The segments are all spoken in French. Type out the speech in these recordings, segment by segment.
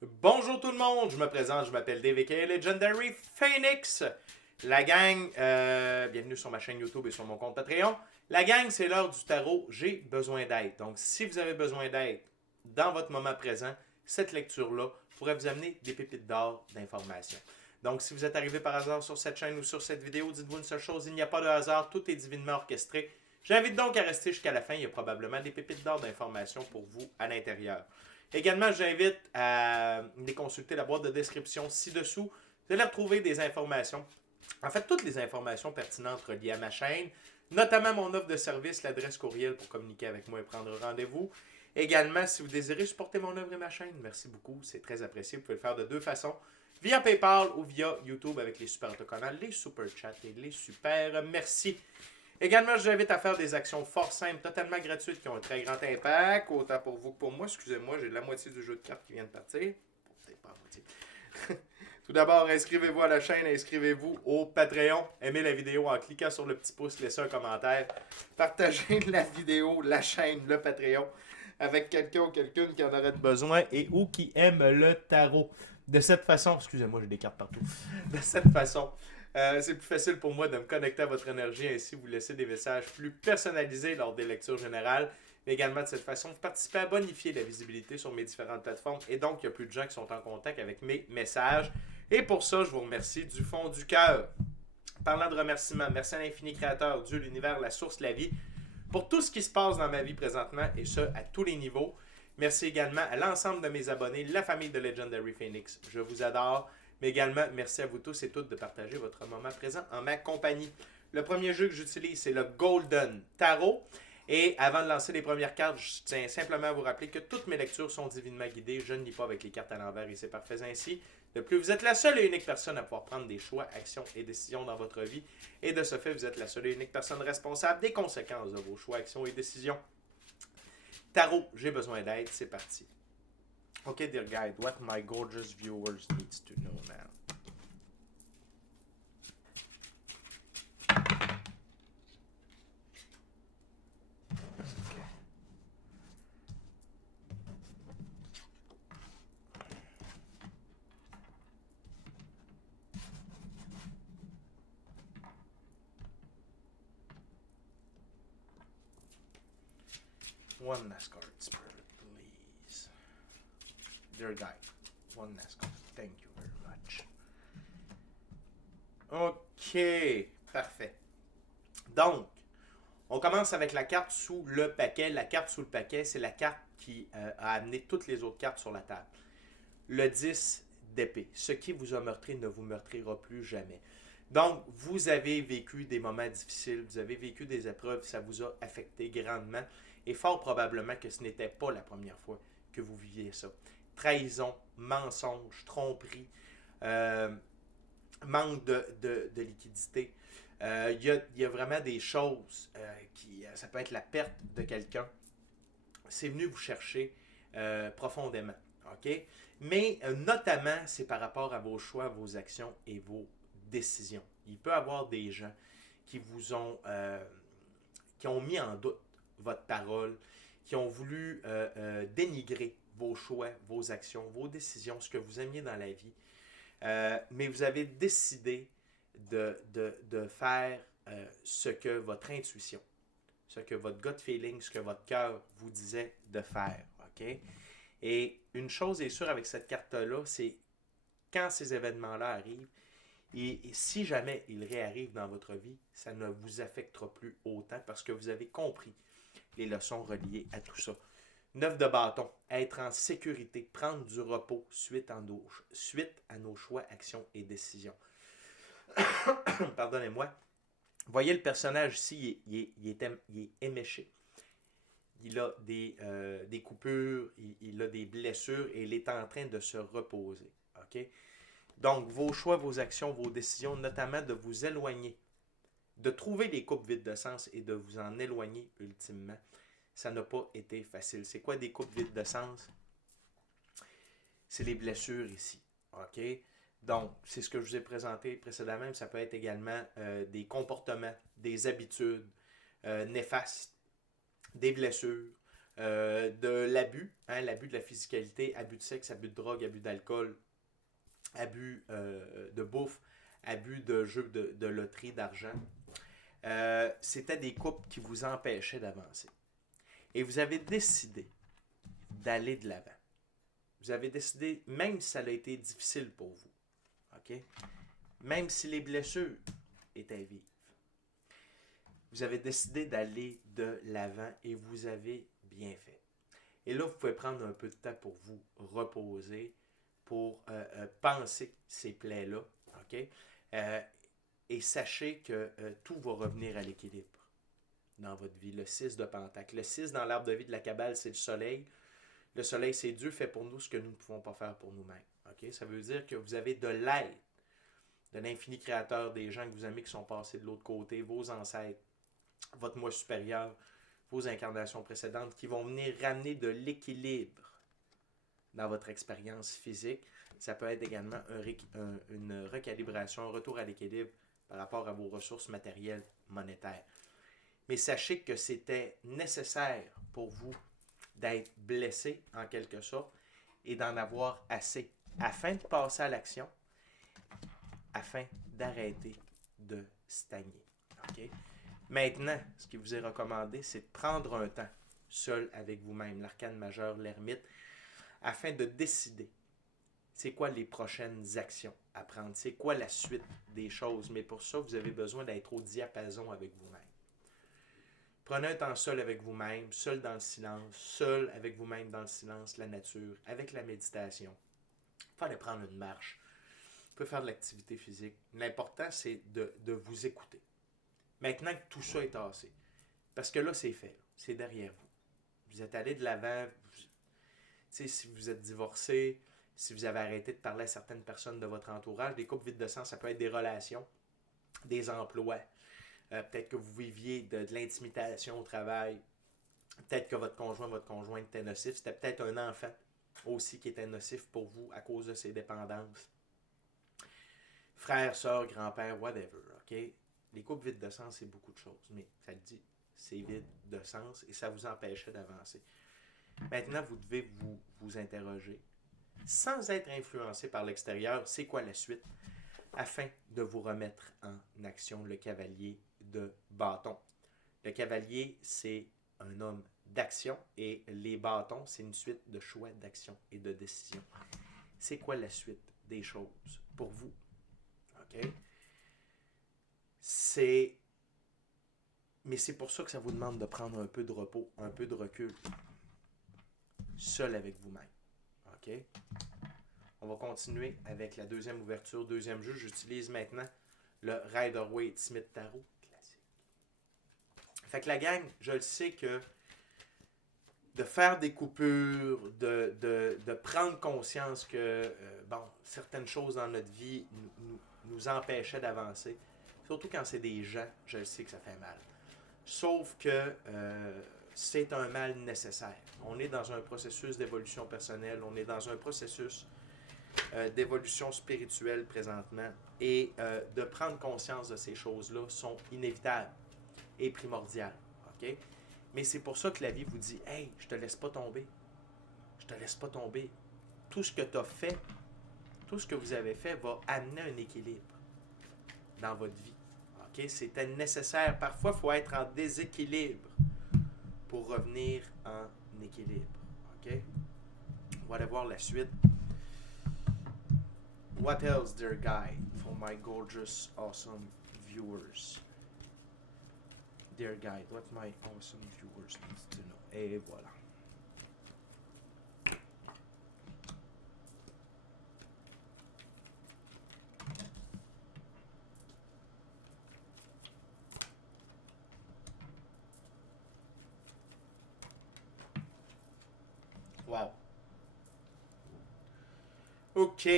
Bonjour tout le monde, je me présente, je m'appelle Dave aka Legendary Phoenix. La gang, bienvenue sur ma chaîne YouTube et sur mon compte Patreon. La gang, c'est l'heure du tarot, j'ai besoin d'aide. Donc si vous avez besoin d'aide dans votre moment présent, cette lecture-là pourrait vous amener des pépites d'or d'informations. Donc si vous êtes arrivé par hasard sur cette chaîne ou sur cette vidéo, dites-vous une seule chose, il n'y a pas de hasard, tout est divinement orchestré. J'invite donc à rester jusqu'à la fin, il y a probablement des pépites d'or d'informations pour vous à l'intérieur. Également, j'invite à aller consulter la boîte de description ci-dessous. Vous allez retrouver des informations, en fait toutes les informations pertinentes reliées à ma chaîne, notamment mon offre de service, l'adresse courriel pour communiquer avec moi et prendre rendez-vous. Également, si vous désirez supporter mon œuvre et ma chaîne, merci beaucoup, c'est très apprécié. Vous pouvez le faire de deux façons, via PayPal ou via YouTube avec les super autocollants, les super chats et les super merci. Également, je vous invite à faire des actions fort simples, totalement gratuites, qui ont un très grand impact, autant pour vous que pour moi. Excusez-moi, j'ai la moitié du jeu de cartes qui vient de partir. Peut-être pas la moitié. Tout d'abord, inscrivez-vous à la chaîne, inscrivez-vous au Patreon. Aimez la vidéo en cliquant sur le petit pouce, laissez un commentaire. Partagez la vidéo, la chaîne, le Patreon avec quelqu'un ou quelqu'une qui en aurait besoin et ou qui aime le tarot. De cette façon, excusez-moi, j'ai des cartes partout. De cette façon, c'est plus facile pour moi de me connecter à votre énergie et ainsi vous laisser des messages plus personnalisés lors des lectures générales. Mais également de cette façon, vous participez à bonifier la visibilité sur mes différentes plateformes et donc il y a plus de gens qui sont en contact avec mes messages. Et pour ça, je vous remercie du fond du cœur. Parlant de remerciements, merci à l'infini créateur, Dieu, l'univers, la source, la vie, pour tout ce qui se passe dans ma vie présentement et ce, à tous les niveaux. Merci également à l'ensemble de mes abonnés, la famille de Legendary Phoenix. Je vous adore. Mais également, merci à vous tous et toutes de partager votre moment présent en ma compagnie. Le premier jeu que j'utilise, c'est le Golden Tarot. Et avant de lancer les premières cartes, je tiens simplement à vous rappeler que toutes mes lectures sont divinement guidées. Je ne lis pas avec les cartes à l'envers et c'est parfait ainsi. De plus, vous êtes la seule et unique personne à pouvoir prendre des choix, actions et décisions dans votre vie. Et de ce fait, vous êtes la seule et unique personne responsable des conséquences de vos choix, actions et décisions. Tarot, j'ai besoin d'aide, c'est parti. Okay, dear guide, what my gorgeous viewers needs to know now. One last card, Spirit, please. Dear guide, one last card. Thank you very much. Ok, parfait. Donc, on commence avec la carte sous le paquet. La carte sous le paquet, c'est la carte qui a amené toutes les autres cartes sur la table. Le 10 d'épée. Ce qui vous a meurtri ne vous meurtrira plus jamais. Donc, vous avez vécu des moments difficiles, vous avez vécu des épreuves, ça vous a affecté grandement. Et fort probablement que ce n'était pas la première fois que vous viviez ça. Trahison, mensonge, tromperie, euh, manque de liquidité. Il y a vraiment des choses qui... ça peut être la perte de quelqu'un. C'est venu vous chercher profondément. OK? Mais notamment, c'est par rapport à vos choix, vos actions et vos décisions. Il peut y avoir des gens qui vous ont... qui ont mis en doute votre parole, qui ont voulu dénigrer vos choix, vos actions, vos décisions, ce que vous aimiez dans la vie. Mais vous avez décidé de faire ce que votre intuition, ce que votre gut feeling, ce que votre cœur vous disait de faire. OK? Et une chose est sûre avec cette carte-là, c'est quand ces événements-là arrivent, et si jamais ils réarrivent dans votre vie, ça ne vous affectera plus autant parce que vous avez compris les leçons reliées à tout ça. 9 de bâton, être en sécurité, prendre du repos suite à nos choix, actions et décisions. Pardonnez-moi. Voyez le personnage ici, il est éméché. Il a des coupures, il a des blessures et il est en train de se reposer. OK? Donc, vos choix, vos actions, vos décisions, notamment de vous éloigner, de trouver des coupes vides de sens et de vous en éloigner ultimement, ça n'a pas été facile. C'est quoi des coupes vides de sens? C'est les blessures ici. OK? Donc, c'est ce que je vous ai présenté précédemment, mais ça peut être également des comportements, des habitudes néfastes, des blessures, de l'abus, hein, l'abus de la physicalité, abus de sexe, abus de drogue, abus d'alcool, abus de bouffe, abus de jeux de loterie, d'argent. C'était des couples qui vous empêchaient d'avancer. Et vous avez décidé d'aller de l'avant. Vous avez décidé, même si ça a été difficile pour vous, ok? Même si les blessures étaient vives, vous avez décidé d'aller de l'avant et vous avez bien fait. Et là, vous pouvez prendre un peu de temps pour vous reposer, pour penser ces plaies-là, ok? Et sachez que tout va revenir à l'équilibre dans votre vie. Le 6 de Pentacle. Le 6 dans l'arbre de vie de la Kabbale, c'est le soleil. Le soleil, c'est Dieu fait pour nous ce que nous ne pouvons pas faire pour nous-mêmes. Okay? Ça veut dire que vous avez de l'aide de l'infini créateur, des gens que vous aimez qui sont passés de l'autre côté, vos ancêtres, votre moi supérieur, vos incarnations précédentes qui vont venir ramener de l'équilibre dans votre expérience physique. Ça peut être également une recalibration, un retour à l'équilibre par rapport à vos ressources matérielles, monétaires. Mais sachez que c'était nécessaire pour vous d'être blessé en quelque sorte et d'en avoir assez afin de passer à l'action, afin d'arrêter de stagner. Okay? Maintenant, ce qui vous est recommandé, c'est de prendre un temps seul avec vous-même, l'arcane majeur, l'ermite, afin de décider c'est quoi les prochaines actions à prendre, c'est quoi la suite des choses. Mais pour ça, vous avez besoin d'être au diapason avec vous-même. Prenez un temps seul avec vous-même, seul dans le silence, seul avec vous-même dans le silence, la nature, avec la méditation. Vous pouvez aller prendre une marche. Vous pouvez faire de l'activité physique. L'important, c'est de vous écouter. Maintenant que tout ça est tassé, parce que là, c'est fait. Là. C'est derrière vous. Vous êtes allé de l'avant. Si vous êtes divorcé, si vous avez arrêté de parler à certaines personnes de votre entourage, des couples vides de sang, ça peut être des relations, des emplois. Peut-être que vous viviez de l'intimidation au travail. Peut-être que votre conjointe était nocif. C'était peut-être un enfant aussi qui était nocif pour vous à cause de ses dépendances. Frère, soeur, grand-père, whatever. Okay? Les couples vides de sens, c'est beaucoup de choses. Mais ça le dit, c'est vide de sens et ça vous empêchait d'avancer. Maintenant, vous devez vous interroger, sans être influencé par l'extérieur, c'est quoi la suite, afin de vous remettre en action. Le cavalier de bâton. Le cavalier, c'est un homme d'action et les bâtons, c'est une suite de choix d'action et de décision. C'est quoi la suite des choses pour vous? OK? Mais c'est pour ça que ça vous demande de prendre un peu de repos, un peu de recul, seul avec vous-même. OK? On va continuer avec la deuxième ouverture, deuxième jeu. J'utilise maintenant le Rider-Waite-Smith Tarot classique. Fait que la gang, je le sais que de faire des coupures, de prendre conscience que certaines choses dans notre vie nous empêchaient d'avancer, surtout quand c'est des gens, je le sais que ça fait mal. Sauf que c'est un mal nécessaire. On est dans un processus d'évolution personnelle, on est dans un processus d'évolution spirituelle présentement et de prendre conscience de ces choses-là sont inévitables et primordiales. OK? Mais c'est pour ça que la vie vous dit « Hey, je te laisse pas tomber. Je te laisse pas tomber. Tout ce que tu as fait, tout ce que vous avez fait va amener un équilibre dans votre vie. Okay? C'était nécessaire. Parfois, il faut être en déséquilibre pour revenir en équilibre. Okay? On va aller voir la suite. What else, dear guide, for my gorgeous, awesome viewers? Dear guide, what my awesome viewers need to know. Et voilà. Wow. OK.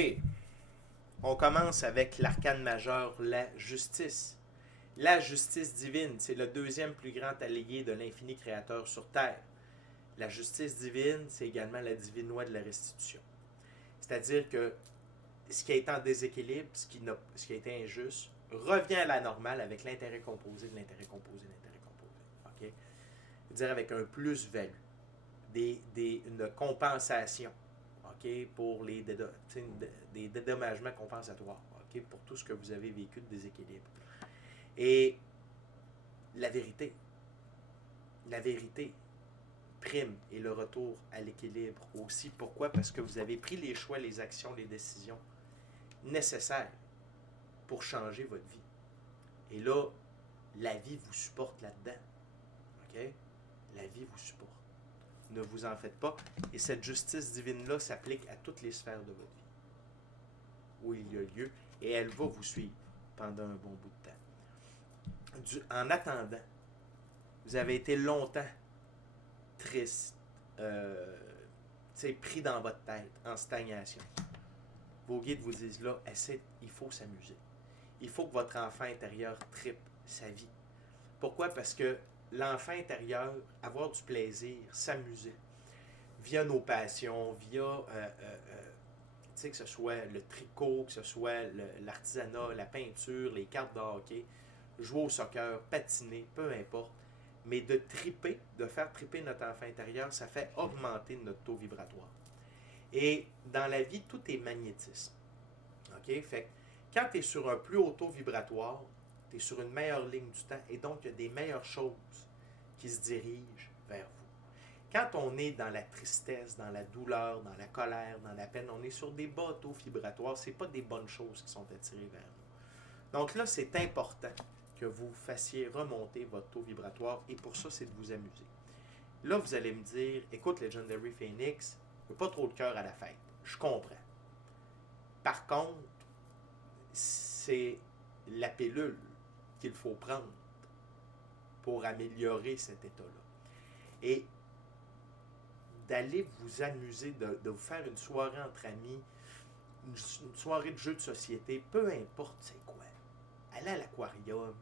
On commence avec l'arcane majeur, la justice. La justice divine, c'est le deuxième plus grand allié de l'infini créateur sur Terre. La justice divine, c'est également la divine loi de la restitution. C'est-à-dire que ce qui est en déséquilibre, ce qui a été injuste, revient à la normale avec l'intérêt composé de l'intérêt composé de l'intérêt composé. Okay? C'est-à-dire avec un plus-value. une compensation, OK, pour des dédommagements compensatoires, OK, pour tout ce que vous avez vécu de déséquilibre. Et la vérité prime et le retour à l'équilibre aussi. Pourquoi? Parce que vous avez pris les choix, les actions, les décisions nécessaires pour changer votre vie. Et là, la vie vous supporte là-dedans. OK? La vie vous supporte. Ne vous en faites pas. Et cette justice divine-là s'applique à toutes les sphères de votre vie où il y a lieu. Et elle va vous suivre pendant un bon bout de temps. En attendant, vous avez été longtemps triste, pris dans votre tête, en stagnation. Vos guides vous disent là, il faut s'amuser. Il faut que votre enfant intérieur tripe sa vie. Pourquoi? Parce que l'enfant intérieur, avoir du plaisir, s'amuser, via nos passions, via, que ce soit le tricot, que ce soit l'artisanat, la peinture, les cartes de hockey, jouer au soccer, patiner, peu importe, mais de triper, de faire triper notre enfant intérieur, ça fait augmenter notre taux vibratoire. Et dans la vie, tout est magnétisme. OK? Fait que quand tu es sur un plus haut taux vibratoire, tu es sur une meilleure ligne du temps et donc il y a des meilleures choses qui se dirigent vers vous. Quand on est dans la tristesse, dans la douleur, dans la colère, dans la peine, on est sur des bas taux vibratoires, ce n'est pas des bonnes choses qui sont attirées vers nous. Donc là, c'est important que vous fassiez remonter votre taux vibratoire et pour ça, c'est de vous amuser. Là, vous allez me dire, écoute Legendary Phoenix, je n'ai pas trop de cœur à la fête. Je comprends. Par contre, c'est la pilule qu'il faut prendre pour améliorer cet état-là. Et d'aller vous amuser, de vous faire une soirée entre amis, une soirée de jeux de société, peu importe c'est quoi. Aller à l'aquarium,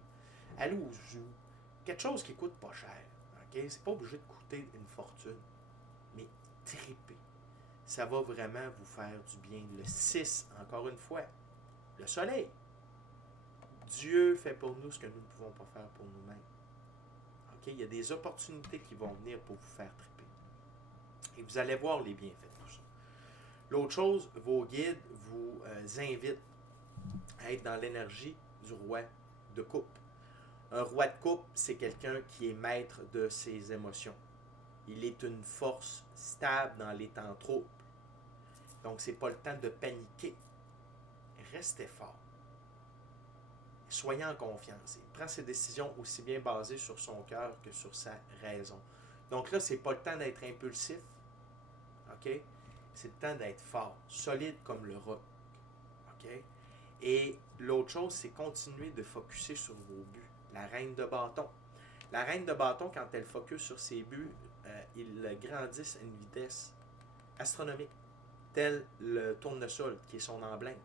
aller au zoo, quelque chose qui coûte pas cher. Okay? C'est pas obligé de coûter une fortune, mais triper. Ça va vraiment vous faire du bien. Le 6, encore une fois, le soleil. Dieu fait pour nous ce que nous ne pouvons pas faire pour nous-mêmes. Okay? Il y a des opportunités qui vont venir pour vous faire triper. Et vous allez voir les bienfaits de tout ça. L'autre chose, vos guides vous invitent à être dans l'énergie du roi de coupe. Un roi de coupe, c'est quelqu'un qui est maître de ses émotions. Il est une force stable dans les temps troubles. Donc, ce n'est pas le temps de paniquer. Restez fort. Soyez en confiance. Il prend ses décisions aussi bien basées sur son cœur que sur sa raison. Donc là, ce n'est pas le temps d'être impulsif. OK? C'est le temps d'être fort, solide comme le roc. OK? Et l'autre chose, c'est continuer de focusser sur vos buts. La reine de bâton. La reine de bâton, quand elle focus sur ses buts, ils grandissent à une vitesse astronomique, tel le tournesol, qui est son emblème.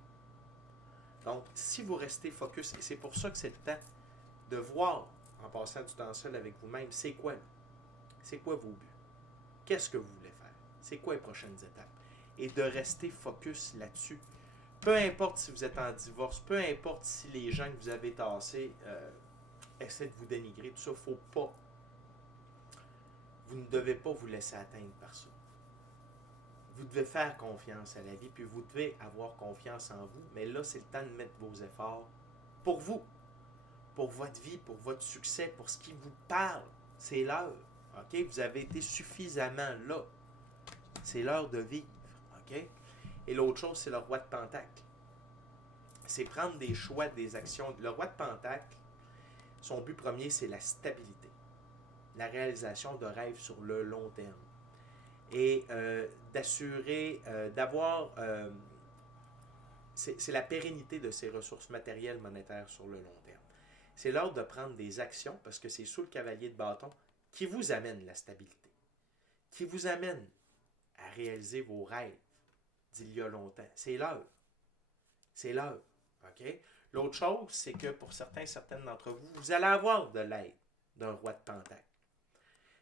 Donc, si vous restez focus, et c'est pour ça que c'est le temps de voir, en passant du temps seul avec vous-même, c'est quoi vos buts? Qu'est-ce que vous voulez faire? C'est quoi les prochaines étapes? Et de rester focus là-dessus. Peu importe si vous êtes en divorce, peu importe si les gens que vous avez tassés essaient de vous dénigrer, tout ça, faut pas. Vous ne devez pas vous laisser atteindre par ça. Vous devez faire confiance à la vie, puis vous devez avoir confiance en vous. Mais là, c'est le temps de mettre vos efforts pour vous, pour votre vie, pour votre succès, pour ce qui vous parle. C'est l'heure. OK? Vous avez été suffisamment là. C'est l'heure de vivre. OK? Et l'autre chose, c'est le roi de Pentacle. C'est prendre des choix, des actions. Le roi de Pentacle, son but premier, c'est la stabilité. La réalisation de rêves sur le long terme. Et d'assurer, d'avoir... c'est la pérennité de ses ressources matérielles, monétaires sur le long terme. C'est l'heure de prendre des actions, parce que c'est sous le cavalier de bâton qui vous amène la stabilité, qui vous amène à réaliser vos rêves d'il y a longtemps. C'est l'heure. C'est l'heure. OK? L'autre chose, c'est que pour certaines d'entre vous, vous allez avoir de l'aide d'un roi de Pentacle.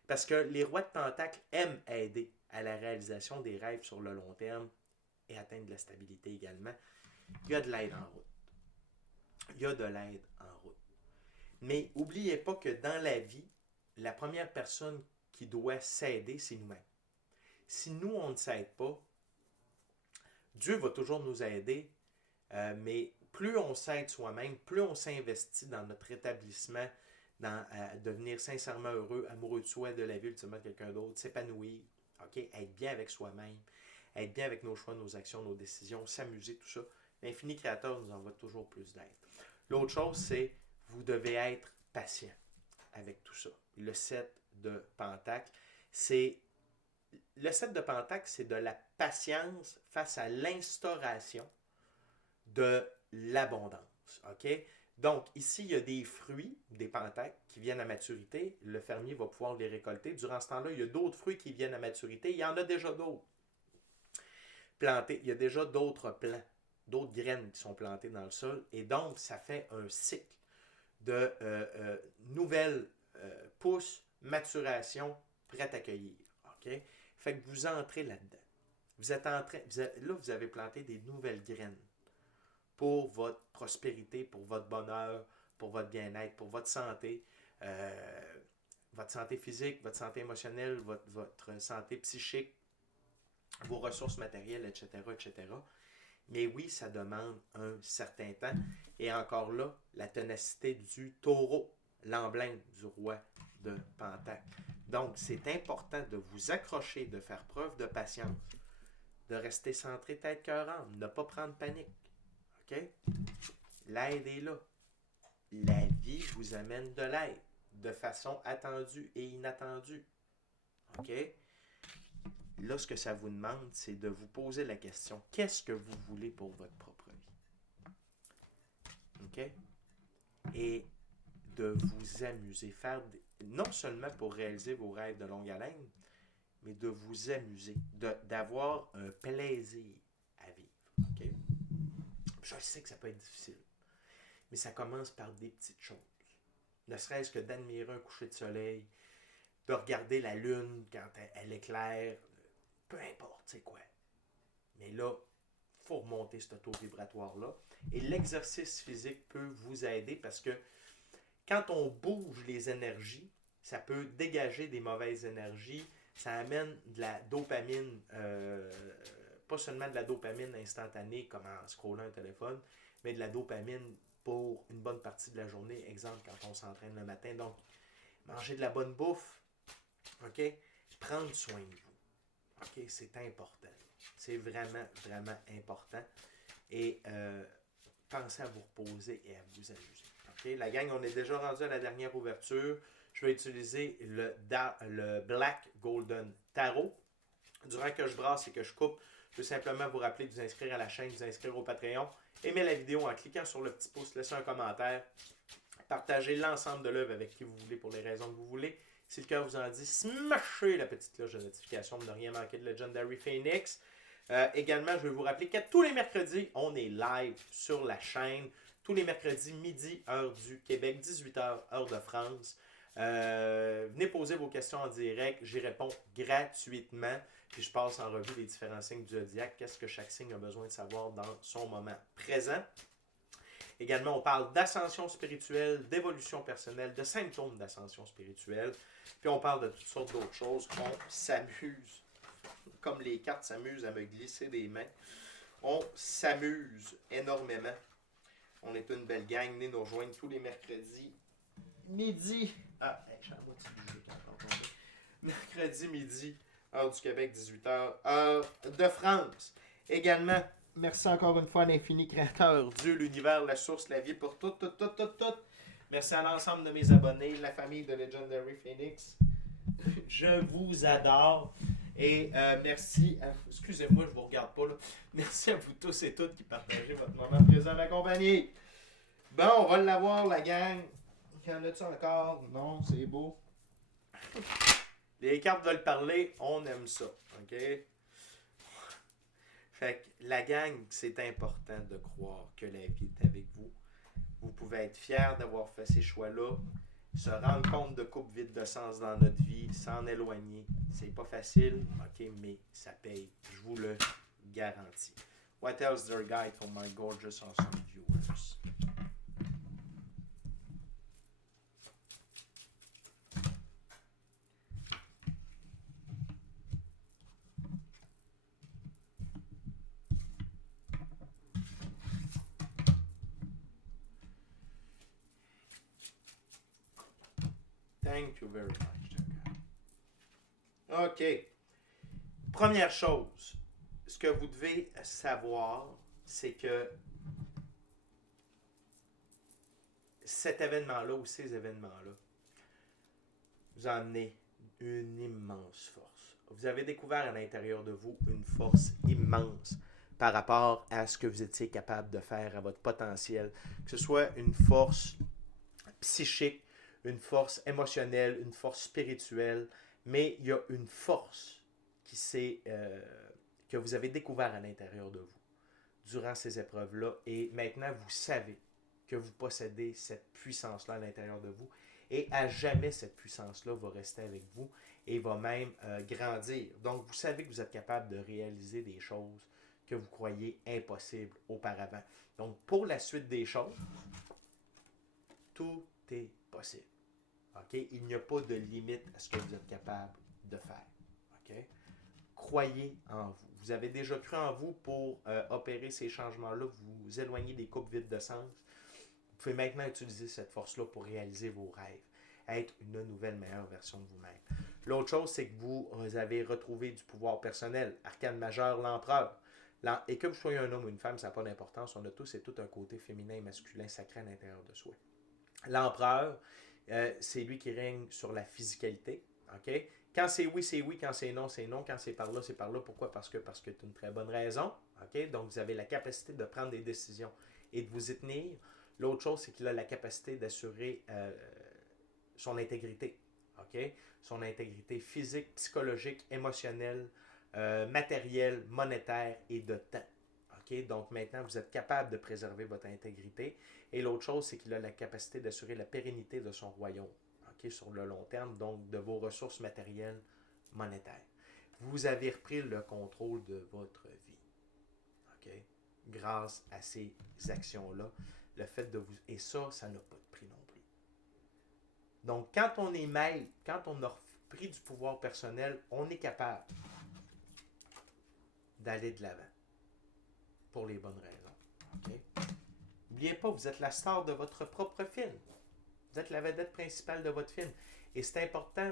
Parce que les rois de Pentacle aiment aider à la réalisation des rêves sur le long terme et atteindre de la stabilité également. Il y a de l'aide en route. Il y a de l'aide en route. Mais n'oubliez pas que dans la vie, la première personne qui doit s'aider, c'est nous-mêmes. Si nous, on ne s'aide pas, Dieu va toujours nous aider, mais plus on s'aide soi-même, plus on s'investit dans notre rétablissement, dans devenir sincèrement heureux, amoureux de soi, de la vie, ultimement de quelqu'un d'autre, s'épanouir, okay? Être bien avec soi-même, être bien avec nos choix, nos actions, nos décisions, s'amuser, tout ça. L'infini créateur nous envoie toujours plus d'aide. L'autre chose, c'est vous devez être patient avec tout ça. Le 7 de Pentacle, c'est de la patience face à l'instauration de l'abondance. OK? Donc, ici, il y a des fruits, des pentacles, qui viennent à maturité. Le fermier va pouvoir les récolter. Durant ce temps-là, il y a d'autres fruits qui viennent à maturité. Il y en a déjà d'autres plantés. Il y a déjà d'autres plants, d'autres graines qui sont plantées dans le sol. Et donc, ça fait un cycle de nouvelles pousses, maturation, prêtes à cueillir. OK? Fait que vous entrez là-dedans. Là, vous avez planté des nouvelles graines pour votre prospérité, pour votre bonheur, pour votre bien-être, pour votre santé physique, votre santé émotionnelle, votre santé psychique, vos ressources matérielles, etc., etc. Mais oui, ça demande un certain temps. Et encore là, la ténacité du taureau, l'emblème du roi de Pentacle. Donc, c'est important de vous accrocher, de faire preuve de patience, de rester centré tête cœur âme, ne pas prendre panique. OK? L'aide est là. La vie vous amène de l'aide de façon attendue et inattendue. OK? Là, ce que ça vous demande, c'est de vous poser la question, qu'est-ce que vous voulez pour votre propre vie? OK? Et de vous amuser, non seulement pour réaliser vos rêves de longue haleine, mais de vous amuser, d'avoir un plaisir à vivre. OK? Je sais que ça peut être difficile, mais ça commence par des petites choses. Ne serait-ce que d'admirer un coucher de soleil, de regarder la lune quand elle éclaire, peu importe, c'est quoi. Mais là, il faut remonter ce taux vibratoire-là. Et l'exercice physique peut vous aider parce que quand on bouge les énergies, ça peut dégager des mauvaises énergies. Ça amène de la dopamine, pas seulement de la dopamine instantanée comme en scrollant un téléphone, mais de la dopamine pour une bonne partie de la journée. Exemple, quand on s'entraîne le matin. Donc, manger de la bonne bouffe, OK? Prendre soin de vous. OK? C'est important. C'est vraiment, vraiment important. Et pensez à vous reposer et à vous amuser. OK? La gang, on est déjà rendu à la dernière ouverture. Je vais utiliser le Black Golden Tarot. Durant que je brasse et que je coupe, je veux simplement vous rappeler de vous inscrire à la chaîne, de vous inscrire au Patreon. Aimez la vidéo en cliquant sur le petit pouce, laissez un commentaire. Partagez l'ensemble de l'œuvre avec qui vous voulez pour les raisons que vous voulez. Si le cœur vous en dit, smashez la petite cloche de notification pour ne rien manquer de Legendary Phoenix. Également, je vais vous rappeler que tous les mercredis, on est live sur la chaîne. Tous les mercredis, midi, heure du Québec, 18h, heure de France. Venez poser vos questions en direct. J'y réponds gratuitement. Puis je passe en revue les différents signes du zodiaque. Qu'est-ce que chaque signe a besoin de savoir dans son moment présent. Également, on parle d'ascension spirituelle, d'évolution personnelle, de symptômes d'ascension spirituelle. Puis on parle de toutes sortes d'autres choses. On s'amuse, comme les cartes s'amusent à me glisser des mains. On s'amuse énormément. On est une belle gang. Venez nous rejoindre tous les mercredis. Midi. Je suis à moitié du jeu quand on tombe. Mercredi midi, heure du Québec, 18h, heure de France. Également, merci encore une fois à l'infini créateur, Dieu, l'univers, la source, la vie, pour tout. Merci à l'ensemble de mes abonnés, la famille de Legendary Phoenix. Je vous adore. Et merci à... Excusez-moi, je vous regarde pas là. Merci à vous tous et toutes qui partagez votre moment présent à ma compagnie. Bon, on va l'avoir, la gang. Y en a-tu encore? Non, c'est beau. Les cartes veulent parler, on aime ça. OK? Fait que la gang, c'est important de croire que la vie est avec vous. Vous pouvez être fiers d'avoir fait ces choix-là. Se rendre compte de coupe vide de sens dans notre vie, s'en éloigner. C'est pas facile, OK, mais ça paye. Je vous le garantis. What else their guide for my gorgeous awesome viewers? Thank you very much. OK. Première chose, ce que vous devez savoir, c'est que cet événement-là ou ces événements-là vous ont amené une immense force. Vous avez découvert à l'intérieur de vous une force immense par rapport à ce que vous étiez capable de faire, à votre potentiel, que ce soit une force psychique, une force émotionnelle, une force spirituelle, mais il y a une force que vous avez découvert à l'intérieur de vous durant ces épreuves-là, et maintenant vous savez que vous possédez cette puissance-là à l'intérieur de vous, et à jamais cette puissance-là va rester avec vous et va même grandir. Donc vous savez que vous êtes capable de réaliser des choses que vous croyez impossibles auparavant. Donc pour la suite des choses, tout est possible. Okay? Il n'y a pas de limite à ce que vous êtes capable de faire. Okay? Croyez en vous. Vous avez déjà cru en vous pour opérer ces changements-là, vous éloigner des coupes vides de sens. Vous pouvez maintenant utiliser cette force-là pour réaliser vos rêves, être une nouvelle, meilleure version de vous-même. L'autre chose, c'est que vous avez retrouvé du pouvoir personnel. Arcane majeur, l'empereur. Et que vous soyez un homme ou une femme, ça n'a pas d'importance. On a tous et tout un côté féminin et masculin sacré à l'intérieur de soi. L'empereur, c'est lui qui règne sur la physicalité. Okay? Quand c'est oui, c'est oui. Quand c'est non, c'est non. Quand c'est par là, c'est par là. Pourquoi? Parce que c'est une très bonne raison. Okay? Donc, vous avez la capacité de prendre des décisions et de vous y tenir. L'autre chose, c'est qu'il a la capacité d'assurer son intégrité. Okay? Son intégrité physique, psychologique, émotionnelle, matérielle, monétaire et de temps. Okay? Donc maintenant, vous êtes capable de préserver votre intégrité. Et l'autre chose, c'est qu'il a la capacité d'assurer la pérennité de son royaume, okay? Sur le long terme, donc de vos ressources matérielles, monétaires. Vous avez repris le contrôle de votre vie. Okay? Grâce à ces actions-là, le fait de vous... Et ça n'a pas de prix non plus. Donc, quand on est maître, quand on a pris du pouvoir personnel, on est capable d'aller de l'avant pour les bonnes raisons. Okay? N'oubliez pas, vous êtes la star de votre propre film. Vous êtes la vedette principale de votre film. Et c'est important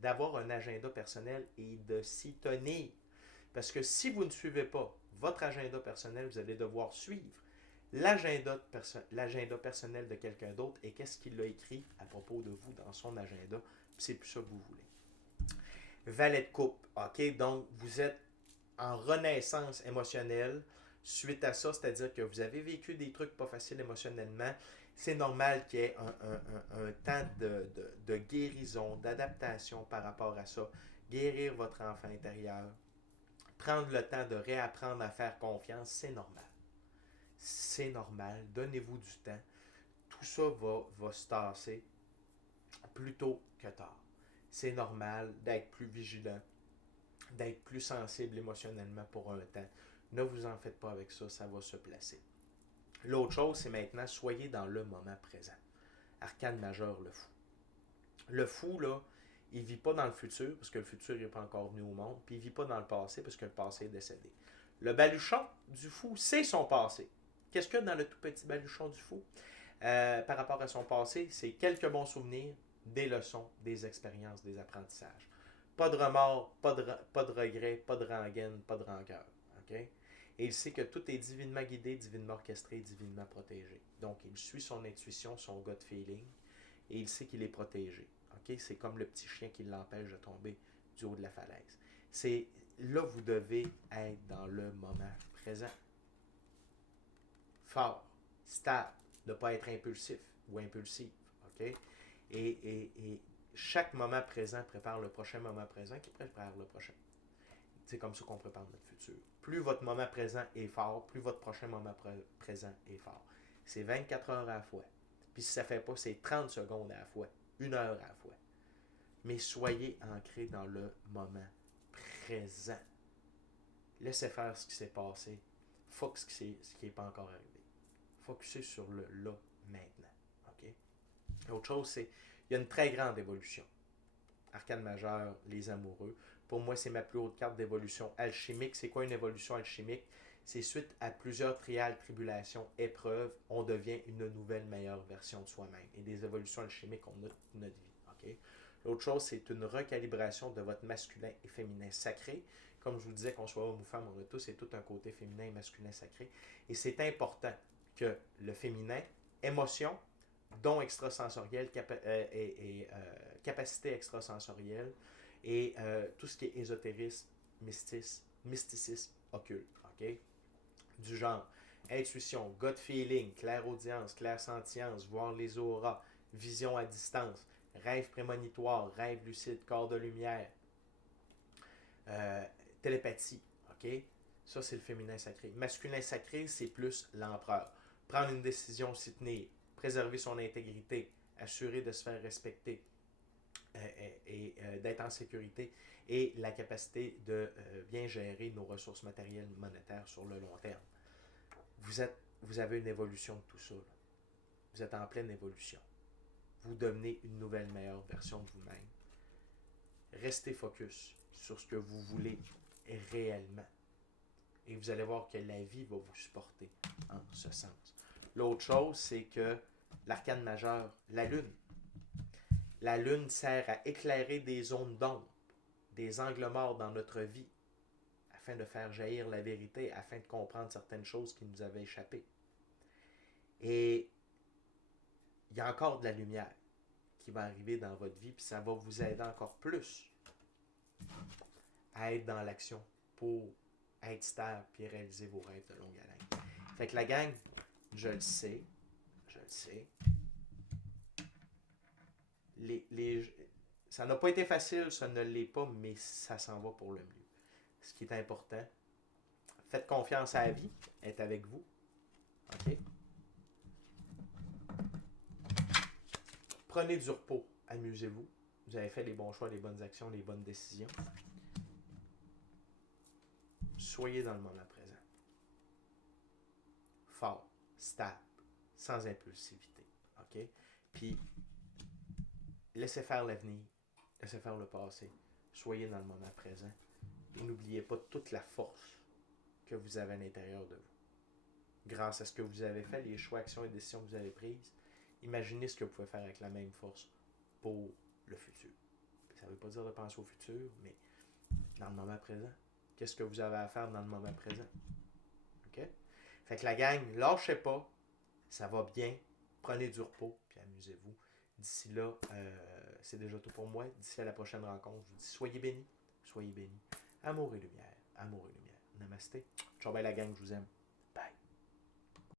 d'avoir un agenda personnel et de s'y tenir. Parce que si vous ne suivez pas votre agenda personnel, vous allez devoir suivre l'agenda personnel de quelqu'un d'autre et qu'est-ce qu'il a écrit à propos de vous dans son agenda. C'est plus ça que vous voulez. Valet de coupe. OK? Donc, vous êtes en renaissance émotionnelle suite à ça, c'est-à-dire que vous avez vécu des trucs pas faciles émotionnellement. C'est normal qu'il y ait un temps de guérison, d'adaptation par rapport à ça. Guérir votre enfant intérieur. Prendre le temps de réapprendre à faire confiance, c'est normal. C'est normal. Donnez-vous du temps. Tout ça va se tasser plus tôt que tard. C'est normal d'être plus vigilant, d'être plus sensible émotionnellement pour un temps. Ne vous en faites pas avec ça, ça va se placer. L'autre chose, c'est maintenant, soyez dans le moment présent. Arcane majeur, le fou. Le fou, là, il ne vit pas dans le futur, parce que le futur n'est pas encore venu au monde, puis il ne vit pas dans le passé, parce que le passé est décédé. Le baluchon du fou, c'est son passé. Qu'est-ce qu'il y a dans le tout petit baluchon du fou? Par rapport à son passé, c'est quelques bons souvenirs, des leçons, des expériences, des apprentissages. Pas de remords, pas de regrets, pas de rengaine, pas de rancœur. Okay? Et il sait que tout est divinement guidé, divinement orchestré, divinement protégé. Donc, il suit son intuition, son gut feeling, et il sait qu'il est protégé. Okay? C'est comme le petit chien qui l'empêche de tomber du haut de la falaise. C'est là vous devez être dans le moment présent. Fort, stable, ne pas être impulsif ou impulsif. Okay? Et chaque moment présent prépare le prochain moment présent qui prépare le prochain. C'est comme ça qu'on prépare notre futur. Plus votre moment présent est fort, plus votre prochain moment présent est fort. C'est 24 heures à la fois. Puis si ça ne fait pas, c'est 30 secondes à la fois, 1 heure à la fois. Mais soyez ancrés dans le moment présent. Laissez faire ce qui s'est passé. Focus ce qui n'est pas encore arrivé. Focussez sur le là, maintenant. Okay? L'autre chose, c'est il y a une très grande évolution. Arcane majeur, les amoureux. Pour moi, c'est ma plus haute carte d'évolution alchimique. C'est quoi une évolution alchimique? c'est suite à plusieurs trials, tribulations, épreuves, on devient une nouvelle meilleure version de soi-même et des évolutions alchimiques qu'on a toute notre vie. Okay? L'autre chose, c'est une recalibration de votre masculin et féminin sacré. Comme je vous disais, qu'on soit homme ou femme, on a tous et tout un côté féminin et masculin sacré. Et c'est important que le féminin, émotion, don extrasensoriel, capacité extrasensorielle et tout ce qui est ésotérisme, mysticisme occulte. Okay? Du genre intuition, gut feeling, clairaudience, clairsentience, voir les auras, vision à distance, rêve prémonitoire, rêve lucide, corps de lumière, télépathie. Ok? Ça, c'est le féminin sacré. Masculin sacré, c'est plus l'empereur. Prendre une décision, s'y tenir, préserver son intégrité, assurer de se faire respecter et d'être en sécurité et la capacité de bien gérer nos ressources matérielles monétaires sur le long terme. Vous avez une évolution de tout ça. Là. Vous êtes en pleine évolution. Vous devenez une nouvelle, meilleure version de vous-même. Restez focus sur ce que vous voulez réellement. Et vous allez voir que la vie va vous supporter en ce sens. L'autre chose, c'est que l'arcane majeur, la lune. La lune sert à éclairer des zones d'ombre, des angles morts dans notre vie, afin de faire jaillir la vérité, afin de comprendre certaines choses qui nous avaient échappé. Et il y a encore de la lumière qui va arriver dans votre vie, puis ça va vous aider encore plus à être dans l'action pour être stable puis réaliser vos rêves de longue haleine. Fait que la gang, je le sais, ça n'a pas été facile, ça ne l'est pas, mais ça s'en va pour le mieux. Ce qui est important, faites confiance à la vie, elle est avec vous. OK? Prenez du repos, amusez-vous. Vous avez fait les bons choix, les bonnes actions, les bonnes décisions. Soyez dans le moment présent. Fort, stable, sans impulsivité. OK? Puis, laissez faire l'avenir, laissez faire le passé. Soyez dans le moment présent. Et n'oubliez pas toute la force que vous avez à l'intérieur de vous. Grâce à ce que vous avez fait, les choix, actions et décisions que vous avez prises, imaginez ce que vous pouvez faire avec la même force pour le futur. Ça ne veut pas dire de penser au futur, mais dans le moment présent. Qu'est-ce que vous avez à faire dans le moment présent? OK? Fait que la gang, lâchez pas. Ça va bien. Prenez du repos, puis amusez-vous. D'ici là, c'est déjà tout pour moi. D'ici à la prochaine rencontre, je vous dis soyez bénis. Soyez bénis. Amour et lumière. Amour et lumière. Namasté. Ciao, bye la gang, je vous aime.